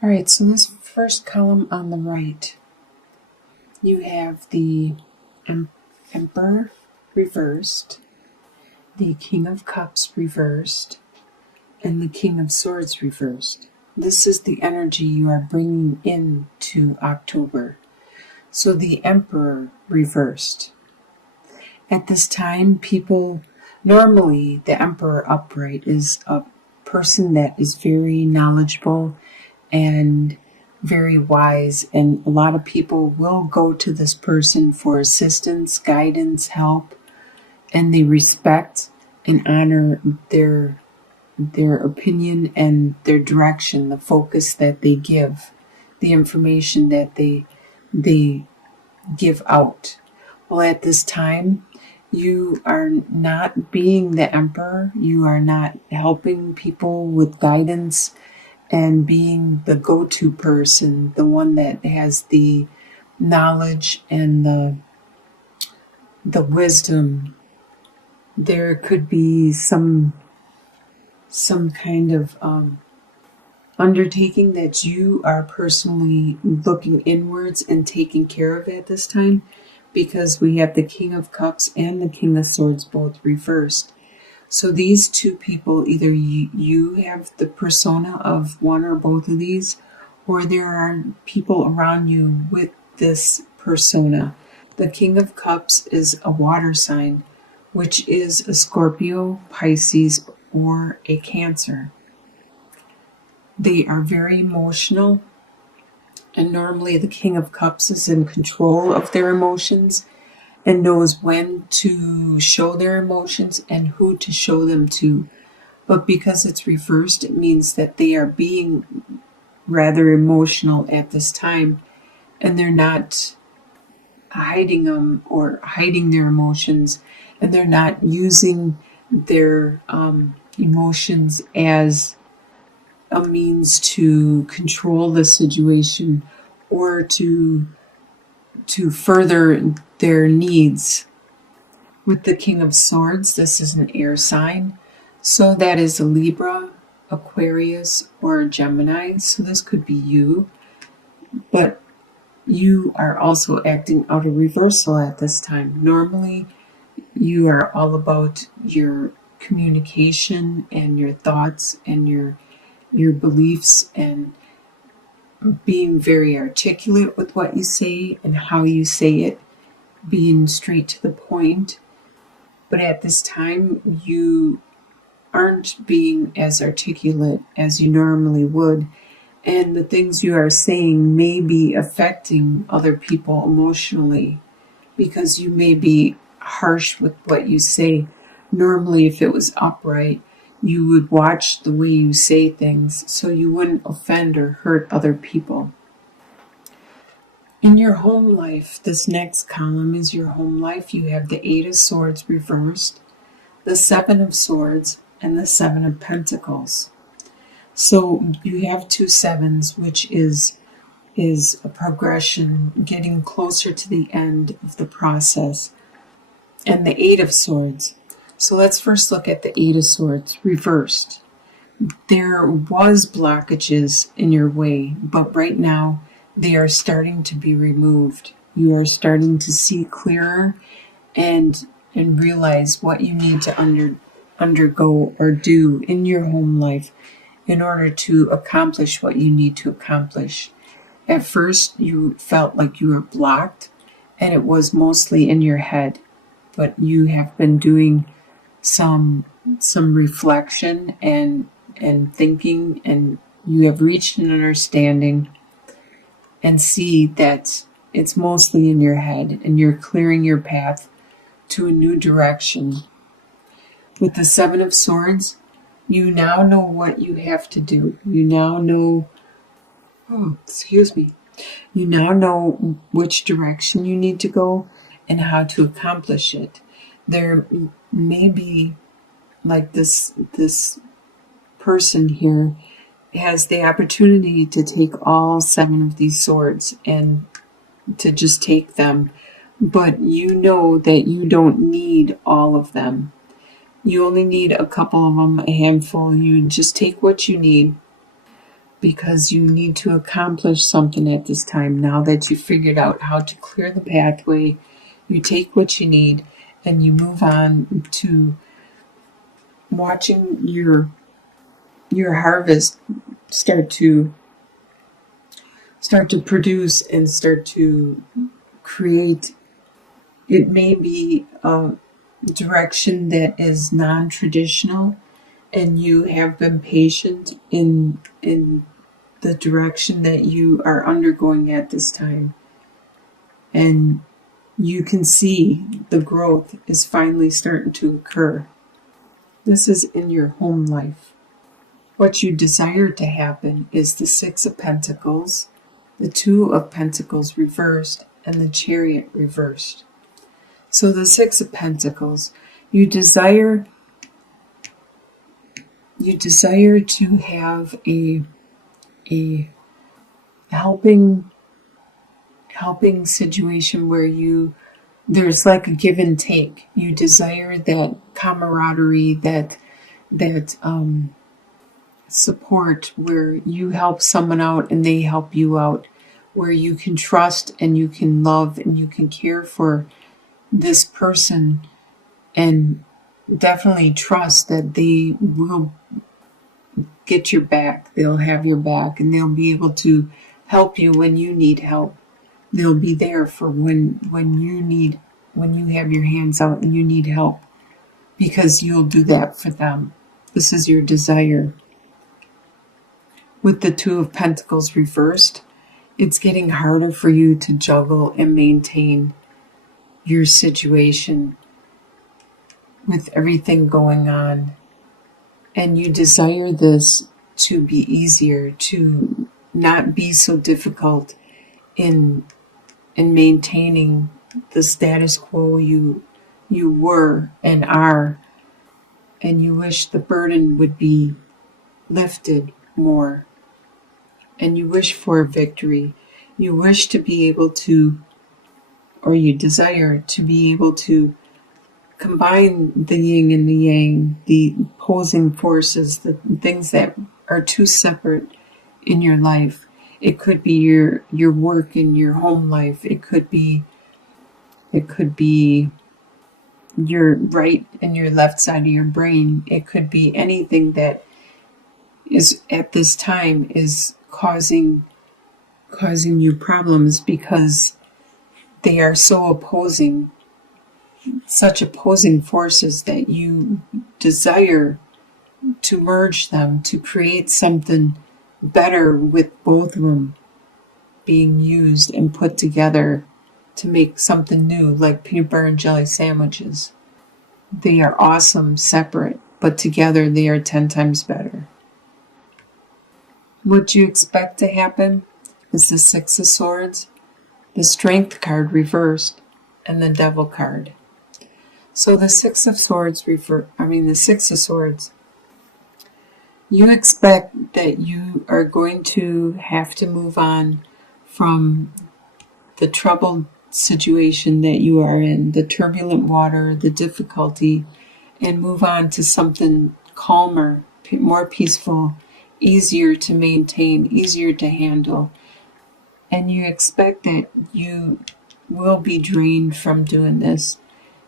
All right, so this first column on the right, you have the Emperor reversed, the King of Cups reversed, and the King of Swords reversed. This is the energy you are bringing into October. So the Emperor reversed. At this time, normally the Emperor upright is a person that is very knowledgeable and very wise, and a lot of people will go to this person for assistance, guidance, help, and they respect and honor their opinion and their direction, the focus that they give, the information that they give out. Well, at this time, you are not being the emperor. You are not helping people with guidance and being the go-to person, the one that has the knowledge and the wisdom. There could be some kind of undertaking that you are personally looking inwards and taking care of at this time, because we have the King of Cups and the King of Swords both reversed. So these two people, either you have the persona of one or both of these, or there are people around you with this persona. The King of Cups is a water sign, which is a Scorpio, Pisces, or a Cancer. They are very emotional, and normally the King of Cups is in control of their emotions and knows when to show their emotions and who to show them to. But because it's reversed, it means that they are being rather emotional at this time, and they're not hiding them or hiding their emotions, and they're not using their emotions as a means to control the situation or to further their needs. With the King of Swords, this is an air sign, so that is a Libra, Aquarius, or a Gemini. So this could be you, but you are also acting out of reversal at this time. Normally, you are all about your communication and your thoughts and your beliefs, and being very articulate with what you say and how you say it, being straight to the point. But at this time, you aren't being as articulate as you normally would, and the things you are saying may be affecting other people emotionally, because you may be harsh with what you say. Normally, if it was upright, you would watch the way you say things so you wouldn't offend or hurt other people. In your home life, this next column is your home life. You have the Eight of Swords reversed, the Seven of Swords, and the Seven of Pentacles. So you have two sevens, which is a progression, getting closer to the end of the process, and the Eight of Swords. So let's first look at the Eight of Swords reversed. There was blockages in your way, but right now they are starting to be removed. You are starting to see clearer and realize what you need to undergo or do in your home life in order to accomplish what you need to accomplish. At first, you felt like you were blocked, and it was mostly in your head, but you have been doing some reflection and thinking, and you have reached an understanding and see that it's mostly in your head, and you're clearing your path to a new direction. With the Seven of Swords, you now know what you have to do. You now know, you now know which direction you need to go and how to accomplish it. There may be, like this person here has the opportunity to take all seven of these swords and to just take them, but you know that you don't need all of them. You only need a couple of them, a handful. You just take what you need. because you need to accomplish something at this time. Now that you figured out how to clear the pathway, you take what you need and you move on to watching your harvest start to produce and start to create. It may be a direction that is non-traditional, and you have been patient in the direction that you are undergoing at this time. And you can see the growth is finally starting to occur. This is in your home life. What you desire to happen is the Six of Pentacles, the Two of Pentacles reversed, and the Chariot reversed. So the Six of Pentacles, you desire to have a helping situation where there's like a give and take. You desire that camaraderie, that support where you help someone out and they help you out, where you can trust and you can love and you can care for this person and definitely trust that they will get your back. They'll have your back and they'll be able to help you when you need help. They'll be there for when you have your hands out and you need help, because you'll do that for them. This is your desire. With the Two of Pentacles reversed, it's getting harder for you to juggle and maintain your situation with everything going on. And you desire this to be easier, to not be so difficult in maintaining the status quo you were and are. And you wish the burden would be lifted more. And you wish for victory. You wish to be able to, or you desire to be able to combine the yin and the yang, the opposing forces, the things that are too separate in your life. It could be your work and your home life. It could be your right and your left side of your brain. It could be anything that is at this time is causing you problems, because they are so opposing, such opposing forces, that you desire to merge them, to create something better with both of them being used and put together to make something new, like peanut butter and jelly sandwiches. They are awesome separate, but together they are 10 times better. What you expect to happen is the Six of Swords, the Strength card reversed, and the Devil card. So the Six of Swords the Six of Swords, you expect that you are going to have to move on from the troubled situation that you are in, the turbulent water, the difficulty, and move on to something calmer, more peaceful, easier to maintain, easier to handle. And you expect that you will be drained from doing this.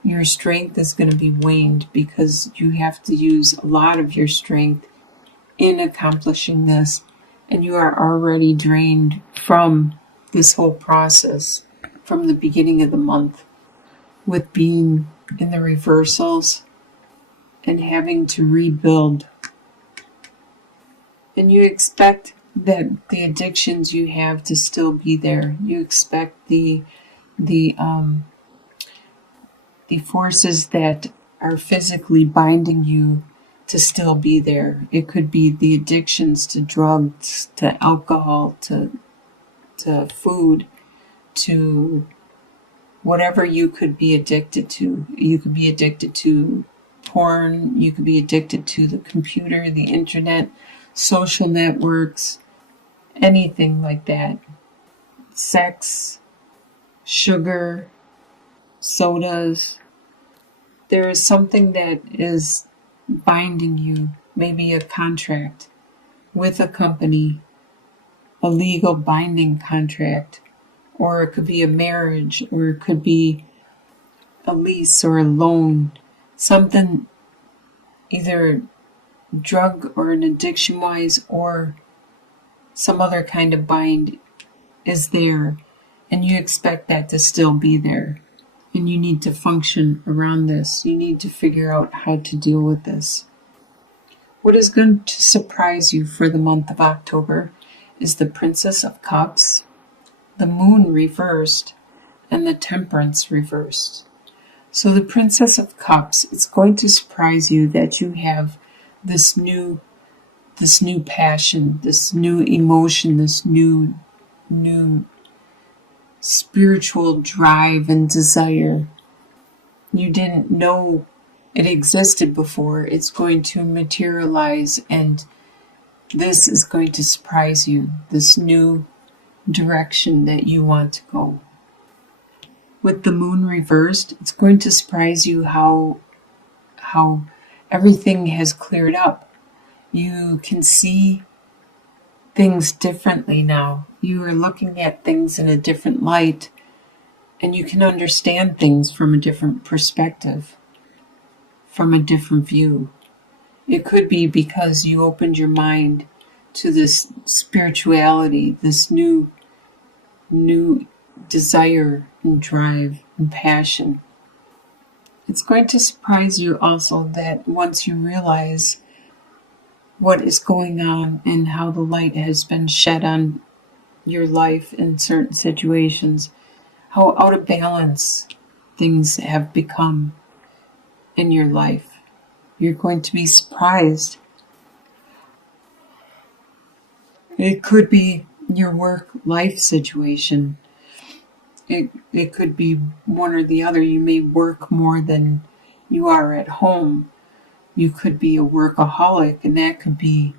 Your strength is going to be waned because you have to use a lot of your strength in accomplishing this. And you are already drained from this whole process from the beginning of the month, with being in the reversals and having to rebuild. And you expect that the addictions you have to still be there. You expect the forces that are physically binding you to still be there. It could be the addictions to drugs, to alcohol, to food, to whatever you could be addicted to. You could be addicted to porn. You could be addicted to the computer, the internet, social networks, anything like that. Sex, sugar, sodas. There is something that is binding you, maybe a contract with a company, a legal binding contract, or it could be a marriage, or it could be a lease or a loan, something either drug or an addiction wise or some other kind of bind is there, and you expect that to still be there, and you need to function around this. You need to figure out how to deal with this. What is going to surprise you for the month of October is the Princess of Cups, the Moon reversed, and the Temperance reversed. So the Princess of Cups, it's going to surprise you that you have this new passion, this new emotion, this new spiritual drive and desire. You didn't know it existed before. It's going to materialize, and this is going to surprise you, this new direction that you want to go. With the Moon reversed, it's going to surprise you how everything has cleared up. You can see things differently now. You are looking at things in a different light, and you can understand things from a different perspective, from a different view. It could be because you opened your mind to this spirituality, this new desire and drive and passion. It's going to surprise you also that once you realize what is going on and how the light has been shed on your life in certain situations, how out of balance things have become in your life. You're going to be surprised. It could be your work-life situation. It could be one or the other. You may work more than you are at home. You could be a workaholic, and that could be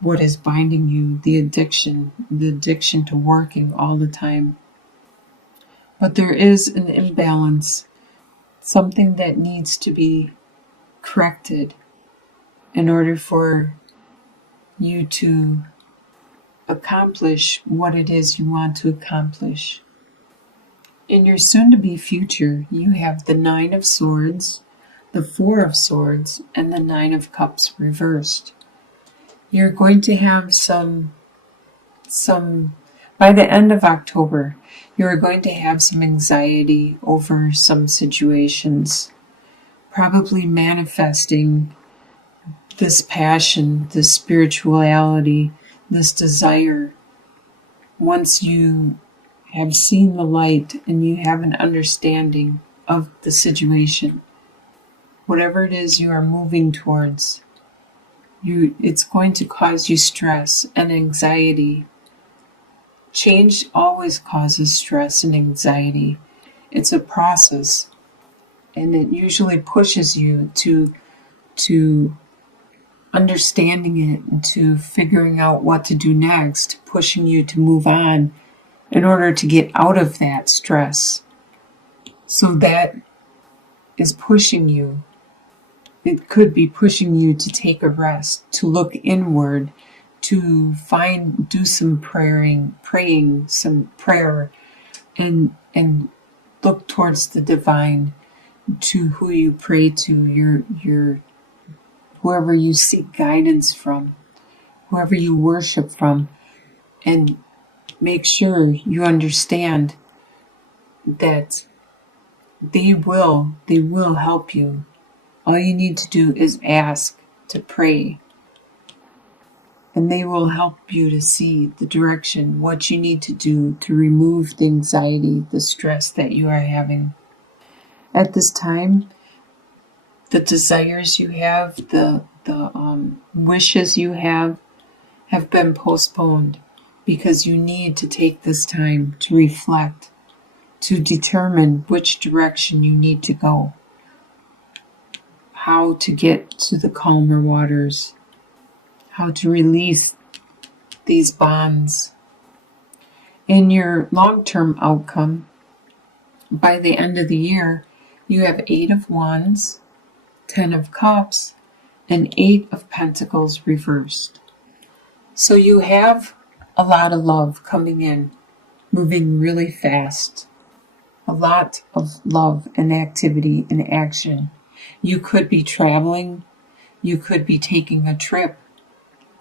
what is binding you, the addiction to working all the time. But there is an imbalance, something that needs to be corrected in order for you to accomplish what it is you want to accomplish. In your soon-to-be future, you have the Nine of Swords, the Four of Swords, and the Nine of Cups reversed. You're going to have some by the end of October, you're going to have some anxiety over some situations, probably manifesting this passion, this spirituality, this desire. Once you have seen the light and you have an understanding of the situation, whatever it is you are moving towards, it's going to cause you stress and anxiety. Change always causes stress and anxiety. It's a process, and it usually pushes you to understanding it and to figuring out what to do next, pushing you to move on in order to get out of that stress. So that is pushing you. It could be pushing you to take a rest, to look inward, to do some praying some prayer, and look towards the divine, to who you pray to, your whoever you seek guidance from, whoever you worship from, and make sure you understand that they will help you. All you need to do is ask, to pray, and they will help you to see the direction, what you need to do to remove the anxiety, the stress that you are having. At this time, the desires you have, the wishes you have been postponed, because you need to take this time to reflect, to determine which direction you need to go, how to get to the calmer waters, how to release these bonds. In your long-term outcome, by the end of the year, you have 8 of Wands, 10 of Cups, and 8 of Pentacles reversed. So you have a lot of love coming in, moving really fast. A lot of love and activity and action. You could be traveling. You could be taking a trip,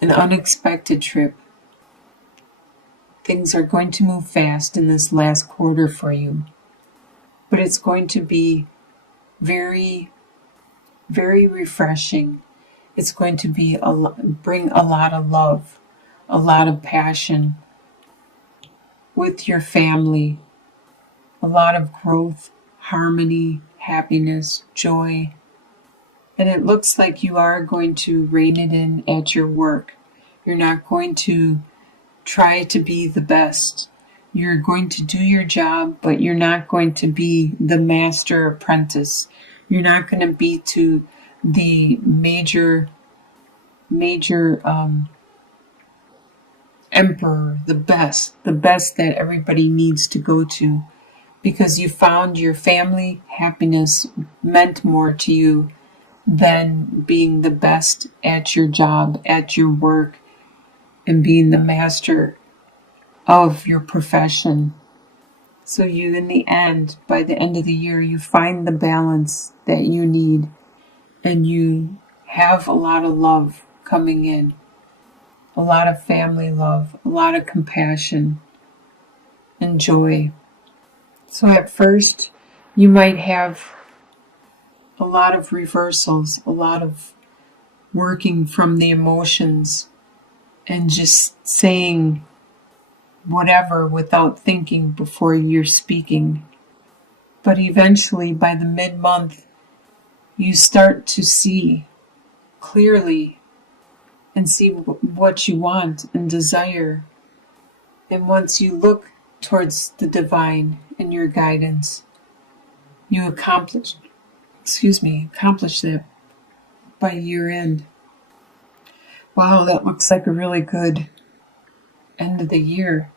an unexpected trip. Things are going to move fast in this last quarter for you. But it's going to be very, very refreshing. It's going to be bring a lot of love, a lot of passion with your family, a lot of growth, harmony, happiness, joy. And it looks like you are going to rein it in at your work. You're not going to try to be the best. You're going to do your job, but you're not going to be the master apprentice. You're not going to be to the major emperor, the best that everybody needs to go to, because you found your family happiness meant more to you than being the best at your job, at your work, and being the master of your profession. So you, in the end, by the end of the year, you find the balance that you need, and you have a lot of love coming in, a lot of family love, a lot of compassion and joy. So at first, you might have a lot of reversals, a lot of working from the emotions and just saying whatever without thinking before you're speaking. But eventually, by the mid-month, you start to see clearly and see what you want and desire. And once you look towards the divine and your guidance, you accomplish that by year end. Wow, that looks like a really good end of the year.